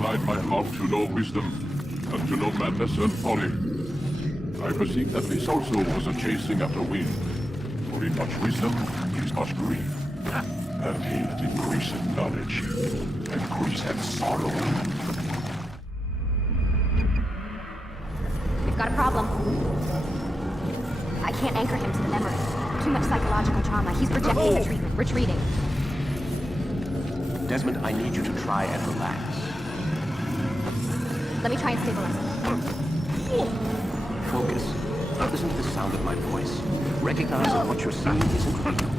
incline my heart to know wisdom, and to know madness and folly. I perceive that this also was a chasing after wind. For in much wisdom is much grief. And he that increaseth knowledge increaseth sorrow. We've got a problem. I can't anchor him to the memory. Too much psychological trauma. He's rejecting the treatment. Retreating. Desmond, I need you to try and relax. Let me try and stabilize him. Focus. Listen to the sound of my voice. Recognize that what you're seeing isn't real.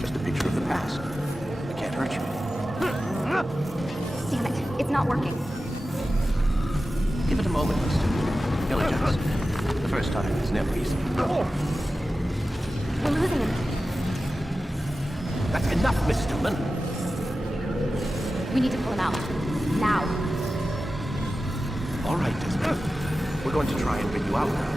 Just a picture of the past. It can't hurt you. Damn it. It's not working. Give it a moment, Mr. Diligence. The first time is never easy. We're losing him. That's enough, Miss Stillman. We need to pull him out. Now. All right, Desmond. We're going to try and bring you out now.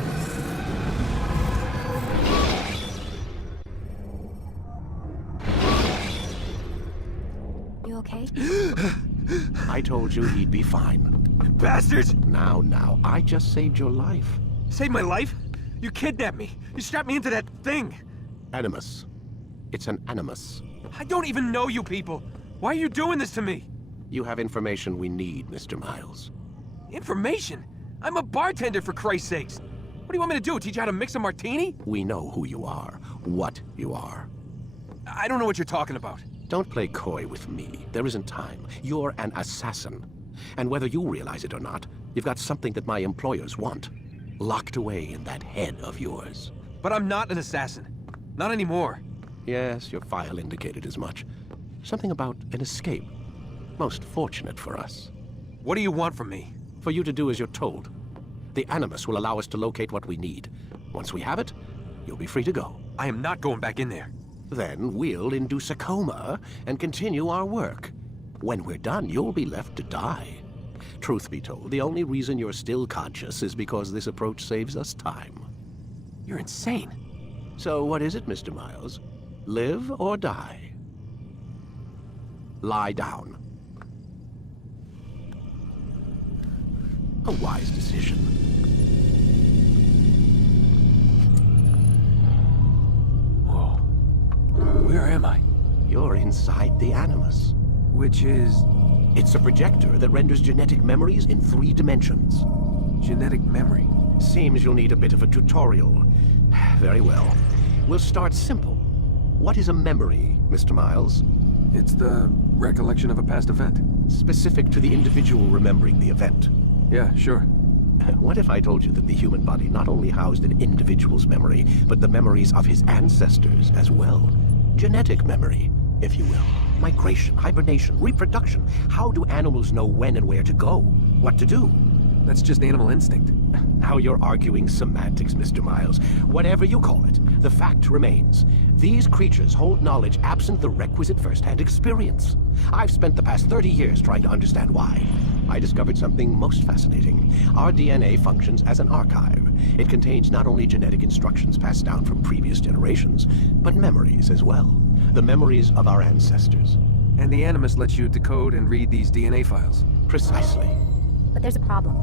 You okay? I told you he'd be fine. Bastards! Now, I just saved your life. Saved my life? You kidnapped me. You strapped me into that thing. Animus. It's an animus. I don't even know you people. Why are you doing this to me? You have information we need, Mr. Miles. Information? I'm a bartender, for Christ's sakes. What do you want me to do? Teach you how to mix a martini? We know who you are, what you are. I don't know what you're talking about. Don't play coy with me. There isn't time. You're an assassin. And whether you realize it or not, you've got something that my employers want. Locked away in that head of yours. But I'm not an assassin. Not anymore. Yes, your file indicated as much. Something about an escape. Most fortunate for us. What do you want from me? For you to do as you're told. The Animus will allow us to locate what we need. Once we have it, you'll be free to go. I am not going back in there. Then we'll induce a coma and continue our work. When we're done, you'll be left to die. Truth be told, the only reason you're still conscious is because this approach saves us time. You're insane. So what is it, Mr. Miles? Live or die? Lie down. A wise decision. Whoa. Where am I? You're inside the Animus. Which is... It's a projector that renders genetic memories in 3 dimensions. genetic memory. Seems you'll need a bit of a tutorial. Very well. We'll start simple. What is a memory, Mr. Miles? It's the recollection of a past event. Specific to the individual remembering the event. Yeah, sure. What if I told you that the human body not only housed an individual's memory, but the memories of his ancestors as well? Genetic memory, if you will. Migration, hibernation, reproduction. How do animals know when and where to go? What to do? That's just animal instinct. Now you're arguing semantics, Mr. Miles. Whatever you call it, the fact remains. These creatures hold knowledge absent the requisite first-hand experience. I've spent the past 30 years trying to understand why. I discovered something most fascinating. Our DNA functions as an archive. It contains not only genetic instructions passed down from previous generations, but memories as well. The memories of our ancestors. And the Animus lets you decode and read these DNA files. Precisely. But there's a problem.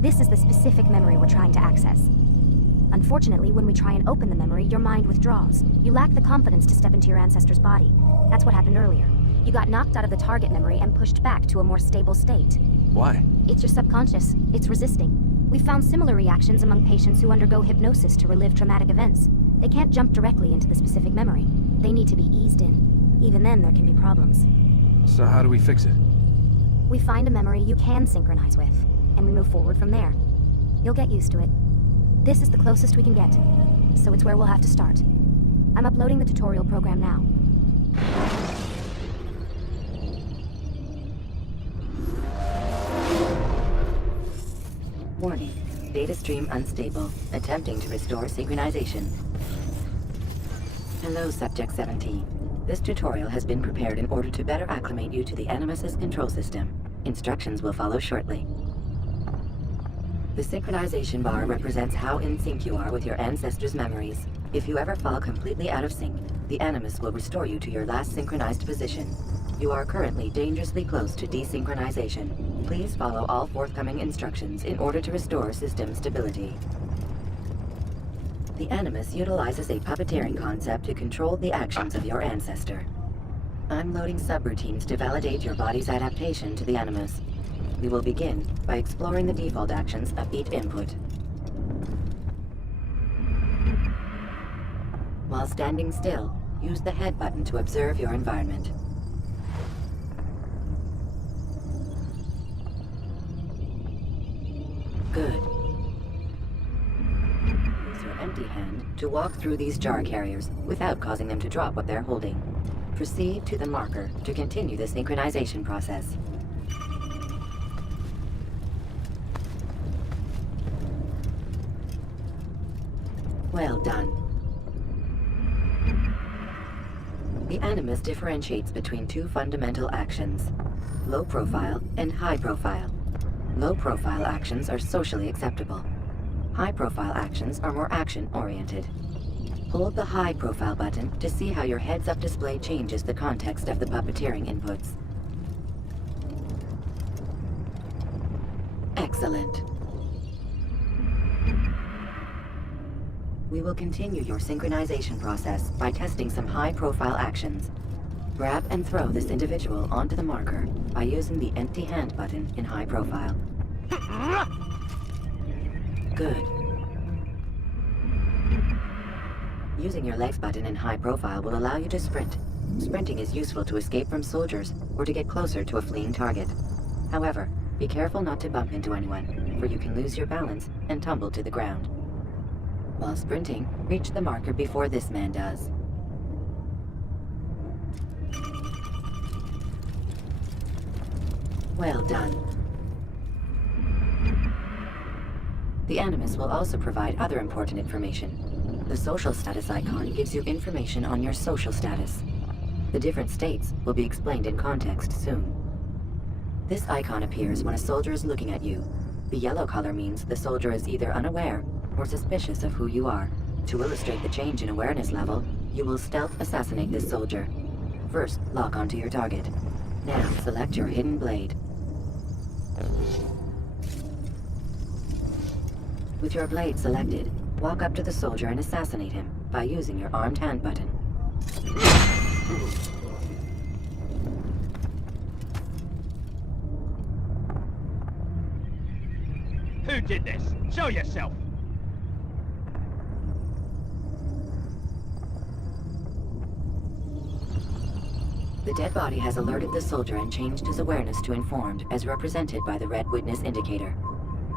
This is the specific memory we're trying to access. Unfortunately, when we try and open the memory, your mind withdraws. You lack the confidence to step into your ancestor's body. That's what happened earlier. You got knocked out of the target memory and pushed back to a more stable state. Why? It's your subconscious. It's resisting. We found similar reactions among patients who undergo hypnosis to relive traumatic events. They can't jump directly into the specific memory. They need to be eased in. Even then, there can be problems. So how do we fix it? We find a memory you can synchronize with, and we move forward from there. You'll get used to it. This is the closest we can get, so it's where we'll have to start. I'm uploading the tutorial program now. Warning. Data stream unstable. Attempting to restore synchronization. Hello, Subject 17. This tutorial has been prepared in order to better acclimate you to the Animus's control system. Instructions will follow shortly. The synchronization bar represents how in sync you are with your ancestors' memories. If you ever fall completely out of sync, the Animus will restore you to your last synchronized position. You are currently dangerously close to desynchronization. Please follow all forthcoming instructions in order to restore system stability. The Animus utilizes a puppeteering concept to control the actions of your ancestor. I'm loading subroutines to validate your body's adaptation to the Animus. We will begin by exploring the default actions of each input. While standing still, use the head button to observe your environment. Good. Use your empty hand to walk through these jar carriers without causing them to drop what they're holding. Proceed to the marker to continue the synchronization process. Well done. The Animus differentiates between two fundamental actions: low profile and high profile. Low profile actions are socially acceptable. High profile actions are more action-oriented. Hold the high profile button to see how your heads-up display changes the context of the puppeteering inputs. Excellent. We will continue your synchronization process by testing some high-profile actions. Grab and throw this individual onto the marker by using the empty hand button in high profile. Good. Using your legs button in high profile will allow you to sprint. Sprinting is useful to escape from soldiers or to get closer to a fleeing target. However, be careful not to bump into anyone, for you can lose your balance and tumble to the ground. While sprinting, reach the marker before this man does. Well done. The Animus will also provide other important information. The social status icon gives you information on your social status. The different states will be explained in context soon. This icon appears when a soldier is looking at you. The yellow color means the soldier is either unaware or suspicious of who you are. To illustrate the change in awareness level, you will stealth assassinate this soldier. First, lock onto your target. Now, select your hidden blade. With your blade selected, walk up to the soldier and assassinate him by using your armed hand button. Who did this? Show yourself! The dead body has alerted the soldier and changed his awareness to informed, as represented by the red witness indicator.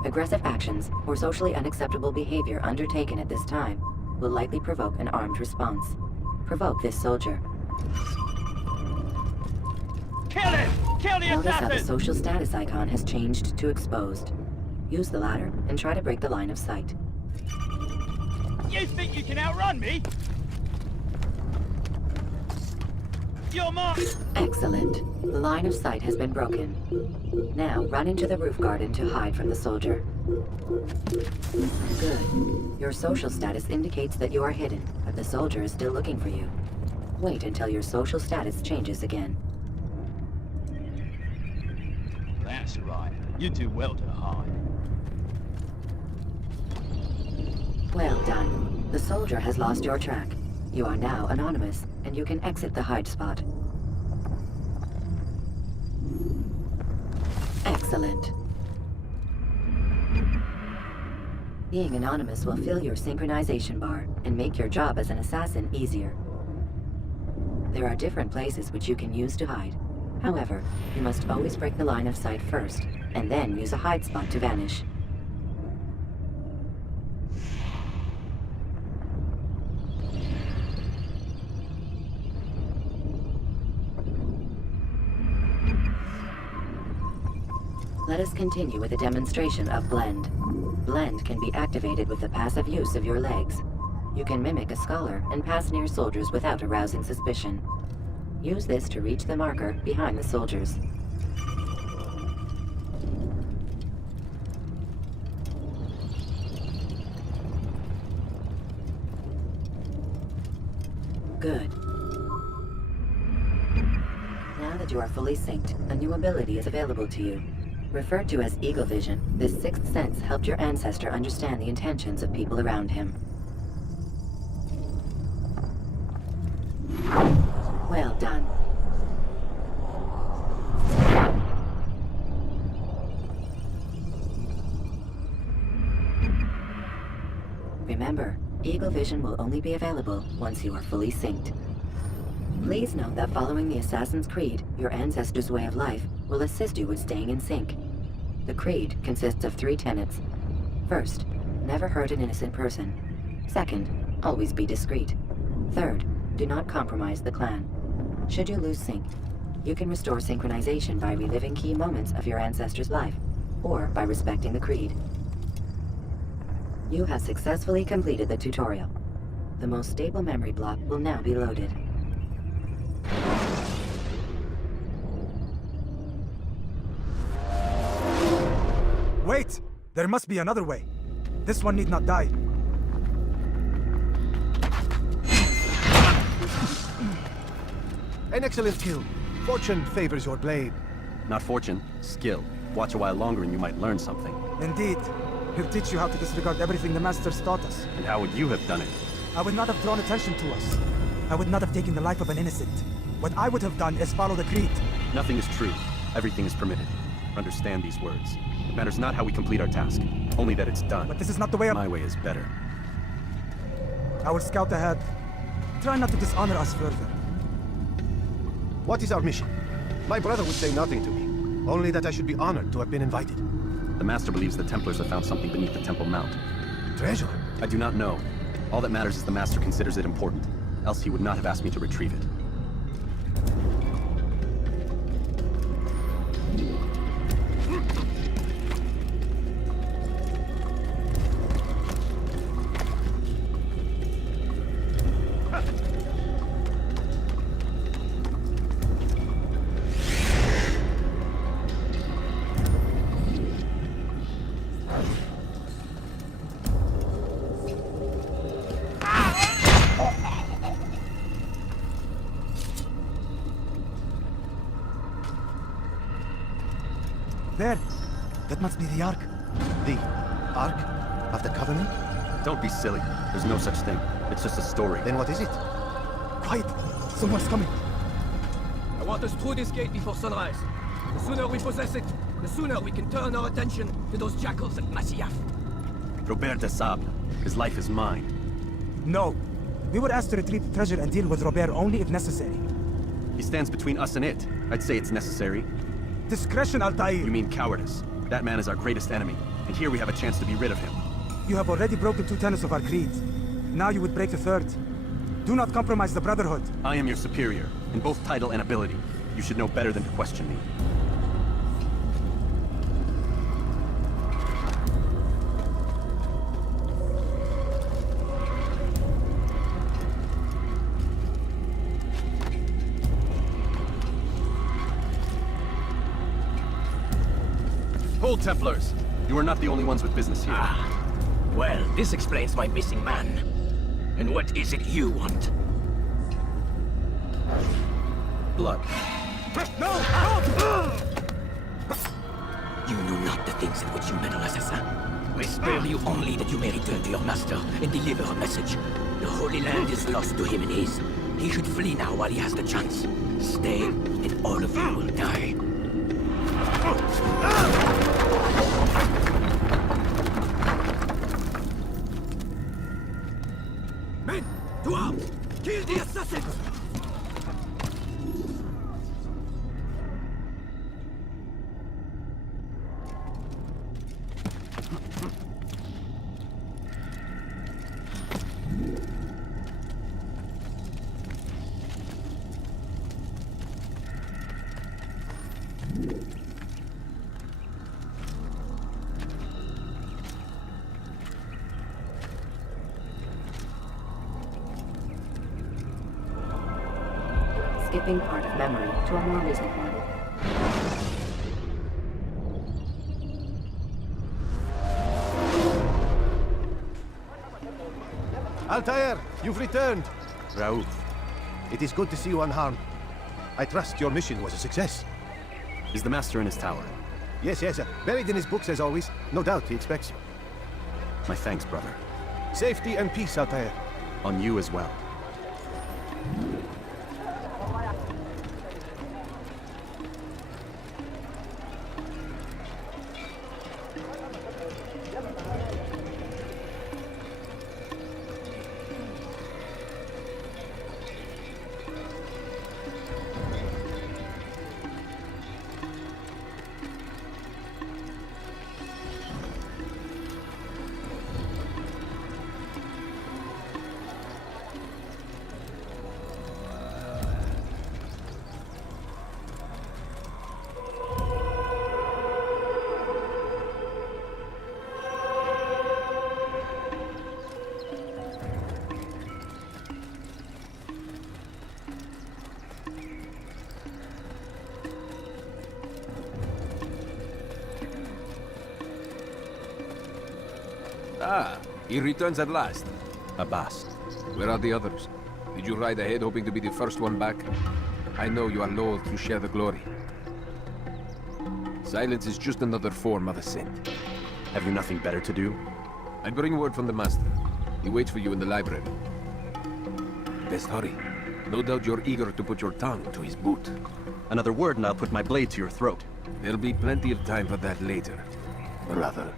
Aggressive actions or socially unacceptable behavior undertaken at this time will likely provoke an armed response. Provoke this soldier. Kill him! Kill the Notice how the assassin! social status icon has changed to exposed. Use the latter and try to break the line of sight. You think you can outrun me? You're marked! Excellent. The line of sight has been broken. Now run into the roof garden to hide from the soldier. Good. Your social status indicates that you are hidden, but the soldier is still looking for you. Wait until your social status changes again. That's right. You do well to hide. Well done. The soldier has lost your track. You are now anonymous, and you can exit the hide spot. Excellent. Being anonymous will fill your synchronization bar and make your job as an assassin easier. There are different places which you can use to hide. However, you must always break the line of sight first, and then use a hide spot to vanish. Let us continue with a demonstration of Blend. Blend can be activated with the passive use of your legs. You can mimic a scholar and pass near soldiers without arousing suspicion. Use this to reach the marker behind the soldiers. Good. Now Now that you are fully synced, a new ability is available to you. Referred to as Eagle Vision, this sixth sense helped your ancestor understand the intentions of people around him. Well done. Remember, Eagle Vision will only be available once you are fully synced. Please note that following the Assassin's Creed, your ancestor's way of life will assist you with staying in sync. The creed consists of 3 tenets. First, never hurt an innocent person. Second, always be discreet. Third, do not compromise the clan. Should you lose sync, you can restore synchronization by reliving key moments of your ancestor's life, or by respecting the creed. You have successfully completed the tutorial. The most stable memory block will now be loaded. Wait! There must be another way. This one need not die. An excellent kill. Fortune favors your blade. Not fortune, skill. Watch a while longer and you might learn something. Indeed. He'll teach you how to disregard everything the Masters taught us. And how would you have done it? I would not have drawn attention to us. I would not have taken the life of an innocent. What I would have done is follow the creed. Nothing is true. Everything is permitted. Understand these words. It matters not how we complete our task, only that it's done. But this is not the way of... My way is better. I will scout ahead. Try not to dishonor us further. What is our mission? My brother would say nothing to me, only that I should be honored to have been invited. The Master believes the Templars have found something beneath the Temple Mount. Treasure? I do not know. All that matters is the Master considers it important, else he would not have asked me to retrieve it. There! That must be the Ark. The Ark of the Covenant? Don't be silly. There's no such thing. It's just a story. Then what is it? Quiet! Someone's coming. I want us through this gate before sunrise. The sooner we possess it, the sooner we can turn our attention to those jackals at Masyaf. Robert de Sable. His life is mine. No. We were asked to retrieve the treasure and deal with Robert only if necessary. He stands between us and it. I'd say it's necessary. Discretion, Altair! You mean cowardice. That man is our greatest enemy, and here we have a chance to be rid of him. You have already broken 2 tenets of our creed. Now you would break the 3rd. Do not compromise the Brotherhood. I am your superior, in both title and ability. You should know better than to question me. Hold, Templars! You are not the only ones with business here. Well, this explains my missing man. And what is it you want? Blood. No! No! You know not the things in which you meddle, assassin. I spare you only that you may return to your master and deliver a message. The Holy Land is lost to him and his. He should flee now while he has the chance. Stay, and all of you will die. Men, to arms! Kill the assassins! Skipping part of memory to a more recent one. Altair, you've returned. Raouf. It is good to see you unharmed. I trust your mission was a success. Is the Master in his tower? Yes, buried in his books as always. No doubt he expects you. My thanks, brother. Safety and peace, Altair. On you as well. Ah, he returns at last. Abbas. Where are the others? Did you ride ahead hoping to be the first one back? I know you are loath to share the glory. Silence is just another form of assent. Have you nothing better to do? I bring word from the Master. He waits for you in the library. Best hurry. No doubt you're eager to put your tongue to his boot. Another word and I'll put my blade to your throat. There'll be plenty of time for that later, brother.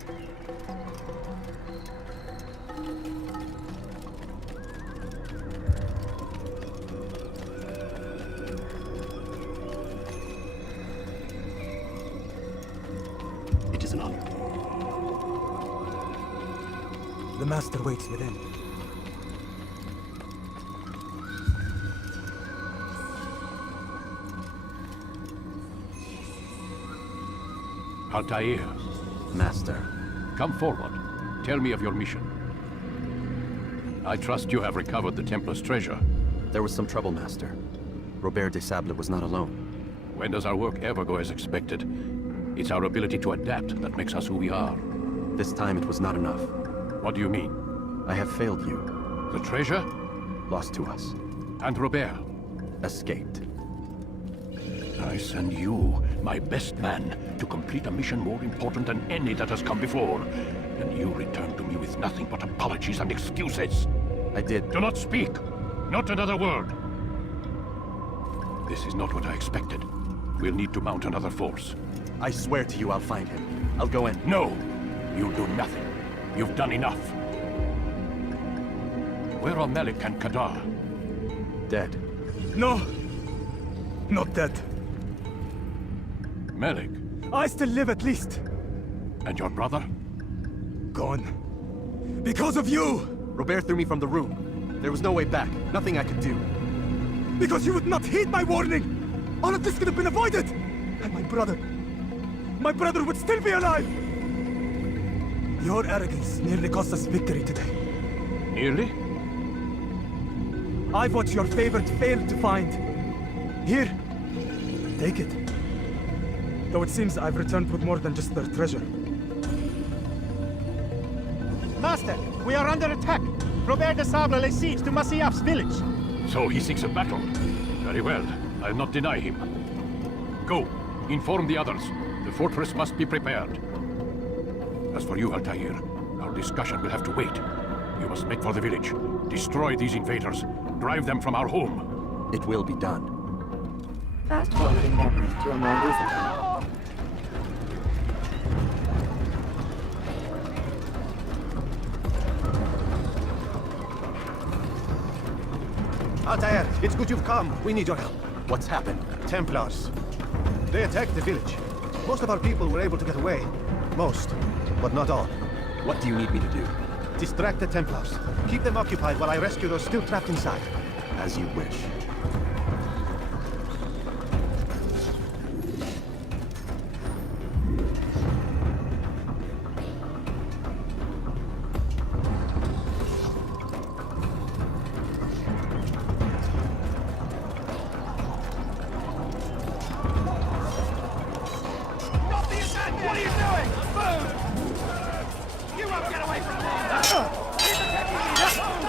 It is an honor. The Master waits within. Altair, Master. come forward. Tell me of your mission. I trust you have recovered the Templar's treasure. There was some trouble, Master. Robert de Sable was not alone. When does our work ever go as expected? It's our ability to adapt that makes us who we are. This time it was not enough. What do you mean? I have failed you. The treasure? Lost to us. And Robert? Escaped. I send you, my best man, to complete a mission more important than any that has come before. And you return to me with nothing but apologies and excuses. I did. Do not speak! Not another word! This is not what I expected. We'll need to mount another force. I swear to you I'll find him. I'll go in. No! You'll do nothing. You've done enough. Where are Melik and Kadar? Dead. No! Not dead. Melik? I still live at least. And your brother? Gone. Because of you! Robert threw me from the room. There was no way back. Nothing I could do. Because you would not heed my warning! All of this could have been avoided! And my brother would still be alive! Your arrogance nearly cost us victory today. Nearly? I've what your favorite failed to find. Here, take it. Though it seems I've returned with more than just their treasure. Master, we are under attack. Robert de Sable lays siege to Masyaf's village. So he seeks a battle. Very well. I'll not deny him. Go. Inform the others. The fortress must be prepared. As for you, Altair, our discussion will have to wait. You must make for the village. Destroy these invaders. Drive them from our home. It will be done. Fast forwarding memories to a more recent time. Altair, it's good you've come. We need your help. What's happened? Templars. They attacked the village. Most of our people were able to get away. Most, but not all. What do you need me to do? Distract the Templars. Keep them occupied while I rescue those still trapped inside. As you wish. What are you doing? Move! You won't get away from me! Keep attacking me!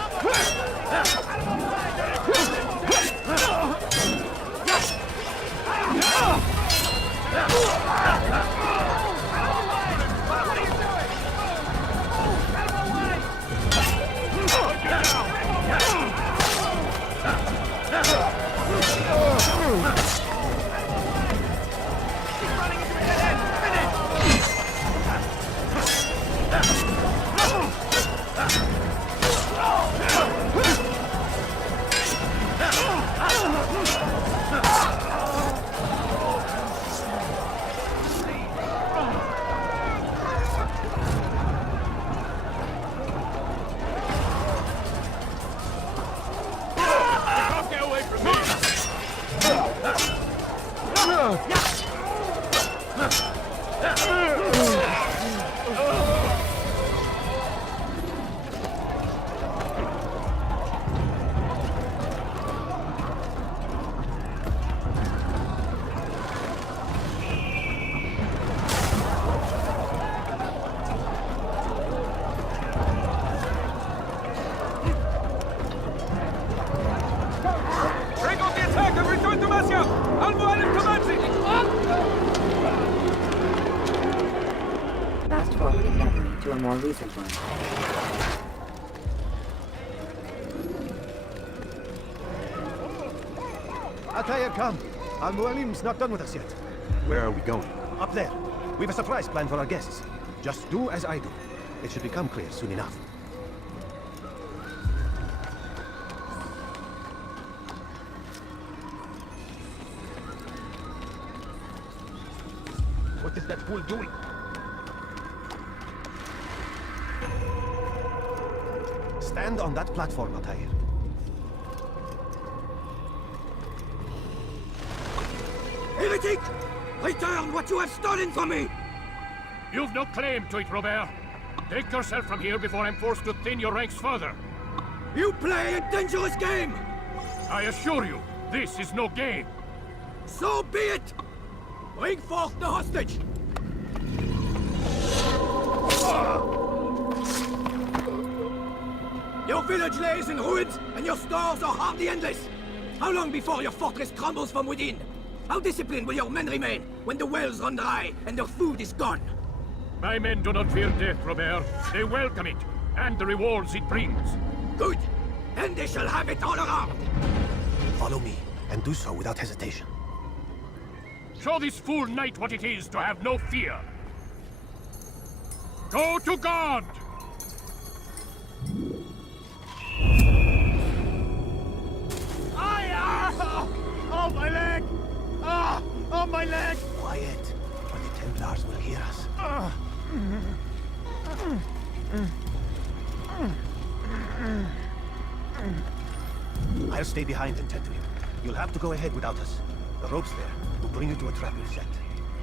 Fast forwarding memory to a more recent one. Altair, come. Al-Mualim's not done with us yet. Where are we going? Up there. We've a surprise plan for our guests. Just do as I do. It should become clear soon enough. What is that fool doing? Stand on that platform, Altair. Heretic! Return what you have stolen from me! You've no claim to it, Robert. Take yourself from here before I'm forced to thin your ranks further. You play a dangerous game! I assure you, this is no game. So be it! Bring forth the hostage! Your village lays in ruins, and your stores are hardly endless. How long before your fortress crumbles from within? How disciplined will your men remain when the wells run dry and their food is gone? My men do not fear death, Robert. They welcome it, and the rewards it brings. Good! Then they shall have it all around! Follow me, and do so without hesitation. Show this fool knight what it is to have no fear. Go to God! Oh, my leg! Ah! Oh, my leg! Quiet, or the Templars will hear us. I'll stay behind and tend to you. You'll have to go ahead without us. The ropes there will bring you to a trap we've set.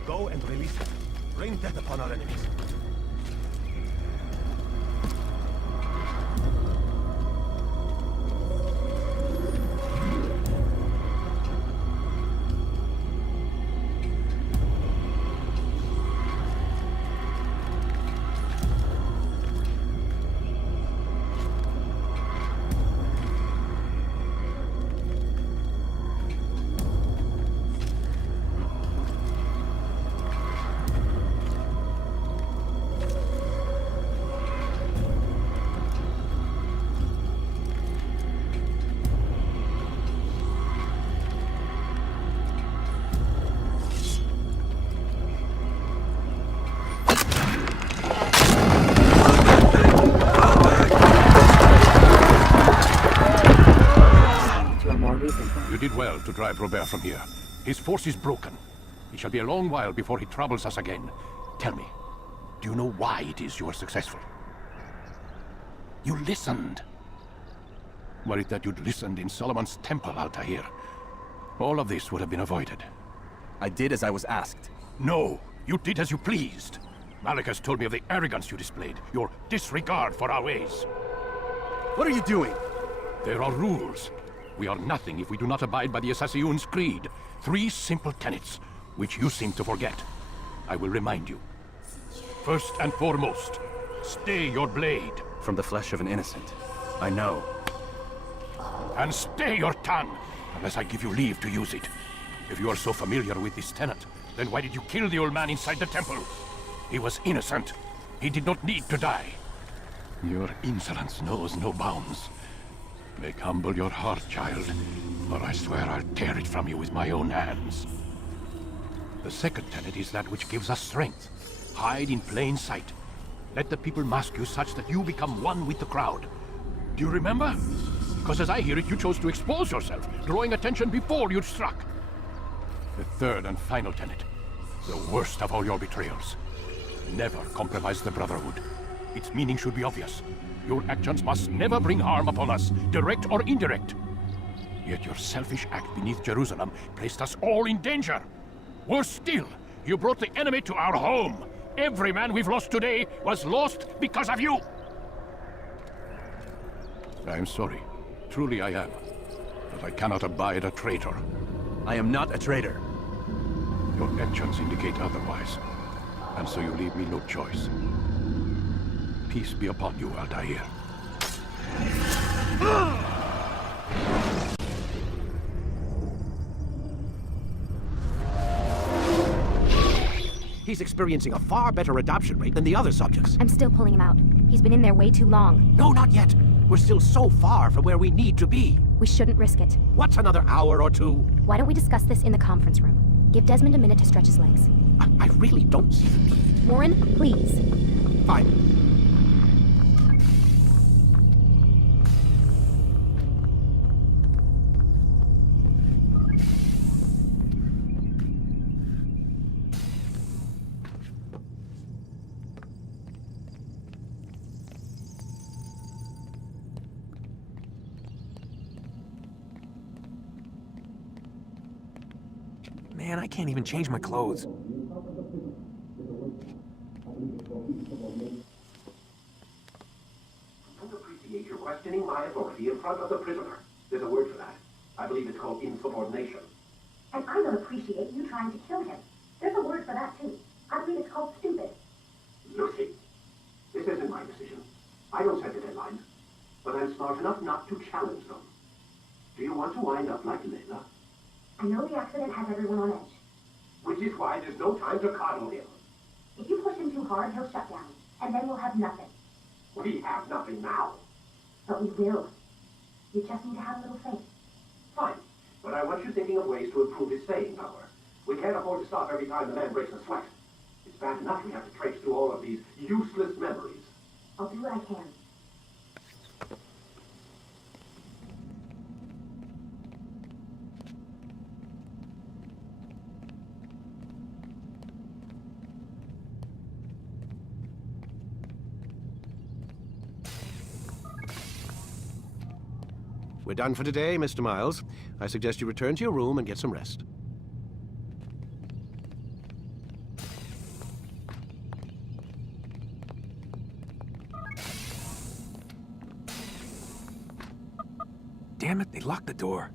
Go and release them. Bring death upon our enemies. You did well to drive Robert from here. His force is broken. It shall be a long while before he troubles us again. Tell me, do you know why it is you are successful? You listened. Were it that you'd listened in Solomon's temple, Altair, all of this would have been avoided. I did as I was asked. No, you did as you pleased. Malik has told me of the arrogance you displayed, your disregard for our ways. What are you doing? There are rules. We are nothing if we do not abide by the Assassin's Creed. 3 simple tenets, which you seem to forget. I will remind you. First and foremost, stay your blade. From the flesh of an innocent. I know. And stay your tongue, unless I give you leave to use it. If you are so familiar with this tenant, then why did you kill the old man inside the temple? He was innocent. He did not need to die. Your insolence knows no bounds. Make humble your heart, child, or I swear I'll tear it from you with my own hands. The second tenet is that which gives us strength. Hide in plain sight. Let the people mask you such that you become one with the crowd. Do you remember? Because as I hear it, you chose to expose yourself, drawing attention before you'd struck. The third and final tenet, the worst of all your betrayals. Never compromise the Brotherhood. Its meaning should be obvious. Your actions must never bring harm upon us, direct or indirect. Yet your selfish act beneath Jerusalem placed us all in danger. Worse still, you brought the enemy to our home. Every man we've lost today was lost because of you. I am sorry. Truly I am. But I cannot abide a traitor. I am not a traitor. Your actions indicate otherwise. And so you leave me no choice. Peace be upon you, Altair. He's experiencing a far better adoption rate than the other subjects. I'm still pulling him out. He's been in there way too long. No, not yet. We're still so far from where we need to be. We shouldn't risk it. What's another hour or two? Why don't we discuss this in the conference room? Give Desmond a minute to stretch his legs. I really don't see the need. Warren, please. Fine. Man, I can't even change my clothes. I don't appreciate your questioning my authority in front of the prisoner. There's a word for that. I believe it's called insubordination. And I don't appreciate you trying to kill him. There's a word for that, too. I believe it's called stupid. Lucy, this isn't my decision. I don't set the deadlines. But I'm smart enough not to challenge them. Do you want to wind up like Layla? I know the accident has everyone on edge. Which is why there's no time to coddle him. If you push him too hard, he'll shut down. And then we'll have nothing. We have nothing now. But we will. You just need to have a little faith. Fine. But I want you thinking of ways to improve his staying power. We can't afford to stop every time the man breaks a sweat. It's bad enough we have to trace through all of these useless memories. I'll do what I can. We're done for today, Mr. Miles. I suggest you return to your room and get some rest. Damn it, they locked the door.